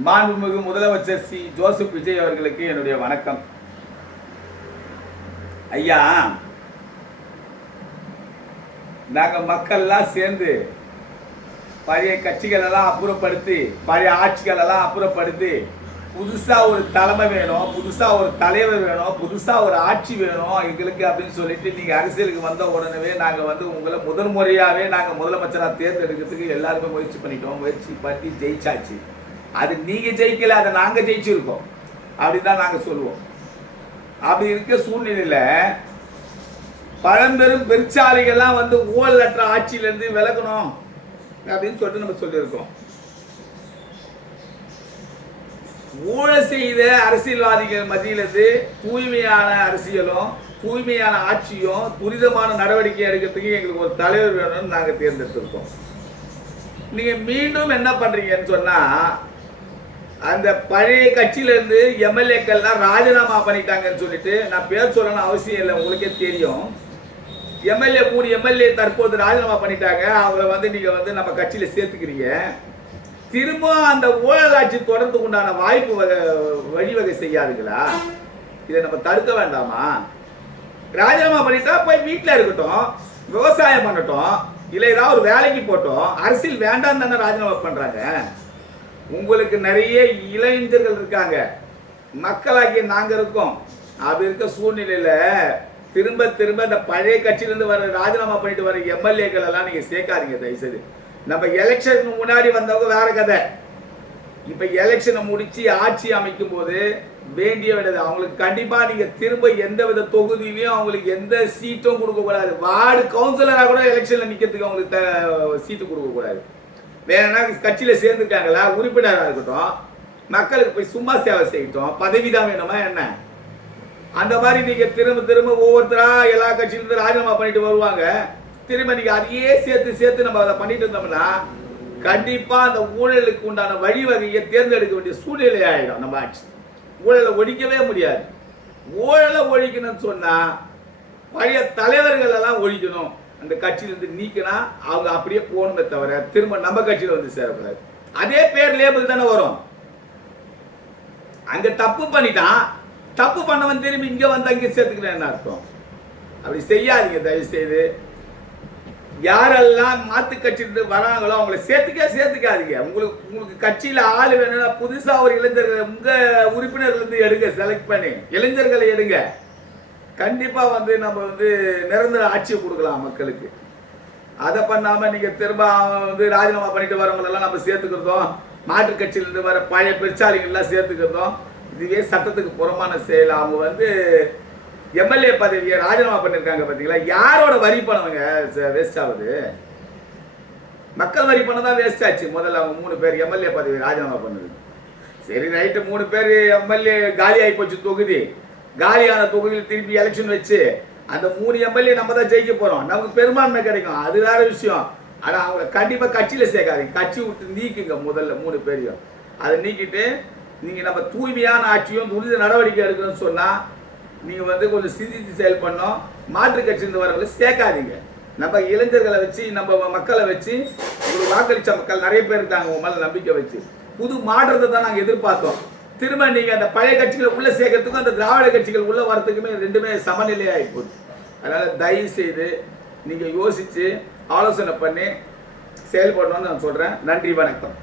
மாண்புமிகு முதலமைச்சர் C Joseph Vijay அவர்களுக்கு என்னுடைய வணக்கம். ஐயா, நாங்கள் மக்கள்லாம் சேர்ந்து பழைய கட்சிகள் எல்லாம் அப்புறப்படுத்தி, பழைய ஆட்சிகள் எல்லாம் அப்புறப்படுத்தி, புதுசாக ஒரு தலைமை வேணும், புதுசாக ஒரு தலைவர் வேணும், புதுசாக ஒரு ஆட்சி வேணும் எங்களுக்கு அப்படின்னு சொல்லிட்டு நீங்கள் அரசியலுக்கு வந்த உடனே நாங்கள் உங்களை முதல் முறையாகவே நாங்கள் முதலமைச்சராக தேர்ந்தெடுக்கிறதுக்கு எல்லாருமே முயற்சி பண்ணிட்டோம். முயற்சி பண்ணி ஜெயிச்சாச்சு. அது நீங்கள் ஜெயிக்கல, அதை நாங்கள் ஜெயிச்சிருக்கோம் அப்படின்னு தான் நாங்கள் சொல்லுவோம். அப்படி இருக்க சூழ்நிலையில் பழம்பெரும் பெருச்சாலைகள்லாம் ஊழலற்ற ஆட்சியிலேருந்து விலகணும் அப்படின்னு சொல்லிட்டு நம்ம சொல்லியிருக்கோம். ஊழல் செய்த அரசியல்வாதிகள் மத்தியிலிருந்து தூய்மையான அரசியலும் தூய்மையான ஆட்சியும் துரிதமான நடவடிக்கை எடுக்கிறதுக்கு எங்களுக்கு ஒரு தலைவர் வேணும்னு நாங்கள் தேர்ந்தெடுத்திருக்கோம். நீங்கள் மீண்டும் என்ன பண்ணுறீங்கன்னு சொன்னால், அந்த பழைய கட்சியிலேருந்து எம்எல்ஏக்கள்லாம் ராஜினாமா பண்ணிட்டாங்கன்னு சொல்லிட்டு, நான் பேர் சொல்லணும்னு அவசியம் இல்லை, உங்களுக்கே தெரியும். எம்எல்ஏ 3 எம்எல்ஏ தற்போது ராஜினாமா பண்ணிட்டாங்க. அவங்கள நீங்கள் நம்ம கட்சியில் சேர்த்துக்கிறீங்க. திரும்ப அந்த ஊழல் ஆட்சி தொடர்ந்து உண்டான வாய்ப்பு வழிவகை செய்யாதுங்களா? இதை நம்ம தடுக்க வேண்டாமா? ராஜினாமா பண்ணிட்டா போய் வீட்டில் இருக்கட்டும், விவசாயம் பண்ணட்டும், இல்லை ஏதாவது ஒரு வேலைக்கு போட்டோம். அரசியல் வேண்டாம் தானே ராஜினாமா பண்ணுறாங்க. உங்களுக்கு நிறைய இளைஞர்கள் இருக்காங்க, மக்களாகிய நாங்கள் இருக்கோம். அப்படி இருக்க சூழ்நிலையில் திரும்ப திரும்ப இந்த பழைய கட்சியிலேருந்து வர ராஜினாமா பண்ணிட்டு வர எம்எல்ஏக்கள் எல்லாம் நீங்கள் சேர்க்காதீங்க தயவுசெய்து. நம்ம எலெக்ஷனுக்கு முன்னாடி வந்தவங்க வேற கதை. இப்போ எலெக்ஷனை முடிச்சு ஆட்சி அமைக்கும் போது வேண்டிய விட அவங்களுக்கு கண்டிப்பாக நீங்கள் திரும்ப எந்த வித தொகுதியிலையும் அவங்களுக்கு எந்த சீட்டும் கொடுக்கக்கூடாது. வார்டு கவுன்சிலராக கூட எலெக்ஷனில் நிற்கிறதுக்கு அவங்களுக்கு சீட்டு கொடுக்கக்கூடாது. வேணும்னா கட்சியில் சேர்ந்துருக்காங்களா, உறுப்பினராக இருக்கட்டும், மக்களுக்கு போய் சும்மா சேவை செய்யட்டும், பதவி தான் வேணுமா என்ன? அந்த மாதிரி நீங்கள் திரும்ப திரும்ப ஒவ்வொருத்தராக எல்லா கட்சியிலிருந்து ராஜினாமா பண்ணிட்டு வருவாங்க. திரும்ப நீங்கள் அதையே சேர்த்து நம்ம அதை பண்ணிட்டு இருந்தோம்னா கண்டிப்பாக அந்த ஊழலுக்கு உண்டான வழிவகையை தேர்ந்தெடுக்க வேண்டிய சூழ்நிலை ஆகிடும். நம்ம ஆட்சி ஊழலை ஒழிக்கவே முடியாது. ஊழலை ஒழிக்கணும்னு சொன்னால் பழைய தலைவர்கள் எல்லாம் ஒழிக்கணும். அந்த கட்சியிலிருந்து நீக்கினா அவங்க அப்படியே போகணுமே தவிர திரும்ப நம்ம கட்சியில் சேரக்கூடாது. அதே பேர் லேபிள் தானே வரும். அங்கே தப்பு பண்ணிட்டான், தப்பு பண்ணவன் திரும்பி இங்கே அங்கே சேர்த்துக்கிறேன்னு அர்த்தம். அப்படி செய்யாதீங்க தயவு செய்து. யாரெல்லாம் மாத்து கட்சியிலிருந்து வராங்களோ அவங்கள சேர்த்துக்காதீங்க. உங்களுக்கு கட்சியில் ஆள் வேணும்னா புதுசாக ஒரு இளைஞர்கள் உங்கள் உறுப்பினர்லேருந்து எடுங்க, செலக்ட் பண்ணி இளைஞர்களை எடுங்க. கண்டிப்பாக நம்ம நிரந்தர ஆட்சியை கொடுக்கலாம் மக்களுக்கு. அதை பண்ணாமல் நீங்கள் திரும்ப ராஜினாமா பண்ணிட்டு வரவங்களெல்லாம் நம்ம சேர்த்துக்கிறதும், மாற்றுக் கட்சியிலேருந்து வர பழைய பெருச்சாலிகள்லாம் சேர்த்துக்கிறதும் இதுவே சட்டத்துக்கு புறமான செயல். அவங்க எம்எல்ஏ பதவியை ராஜினாமா பண்ணியிருக்காங்க பார்த்தீங்களா? யாரோட வரி பணம்ங்க வேஸ்ட் ஆகுது? மக்கள் வரி பணம் தான் வேஸ்ட் ஆச்சு. முதல்ல அவங்க 3 பேர் எம்எல்ஏ பதவி ராஜினாமா பண்ணுது. சரி ரைட்டு, 3 பேர் எம்எல்ஏ காலி ஆகி போச்சு தொகுதி. காலியான தொகுதியில் திருப்பி எலெக்ஷன் வச்சு அந்த 3 எம்எல்ஏ நம்ம தான் ஜெயிக்க போகிறோம், நமக்கு பெரும்பான்மை கிடைக்கும், அது வேற விஷயம். ஆனால் அவங்கள கண்டிப்பாக கட்சியில் சேர்க்காதீங்க. கட்சி விட்டு நீக்குங்க முதல்ல 3 பேரையும். அதை நீக்கிட்டு நீங்கள் நம்ம தூய்மையான ஆட்சியும் துரித நடவடிக்கை எடுக்கணும்னு சொன்னால் நீங்கள் கொஞ்சம் சிந்தித்து செயல்படணும். மாற்றுக் கட்சியிலிருந்து வரவங்களை சேர்க்காதீங்க. நம்ம இளைஞர்களை வச்சு, நம்ம மக்களை வச்சு, உங்களுக்கு வாக்களித்த மக்கள் நிறைய பேர் இருக்காங்க, உங்க மேலே நம்பிக்கை வச்சு புது மாற்றத்தை தான் நாங்கள் எதிர்பார்த்தோம். திரும்ப நீங்கள் அந்த பழைய கட்சிகளை உள்ளே சேர்க்கறதுக்கும் அந்த திராவிட கட்சிகள் உள்ளே வரத்துக்குமே ரெண்டுமே சமநிலையாகி போகுது. அதனால் தயவு செய்து நீங்கள் யோசித்து ஆலோசனை பண்ணி செயல்படணும்னு நான் சொல்கிறேன். நன்றி, வணக்கம்.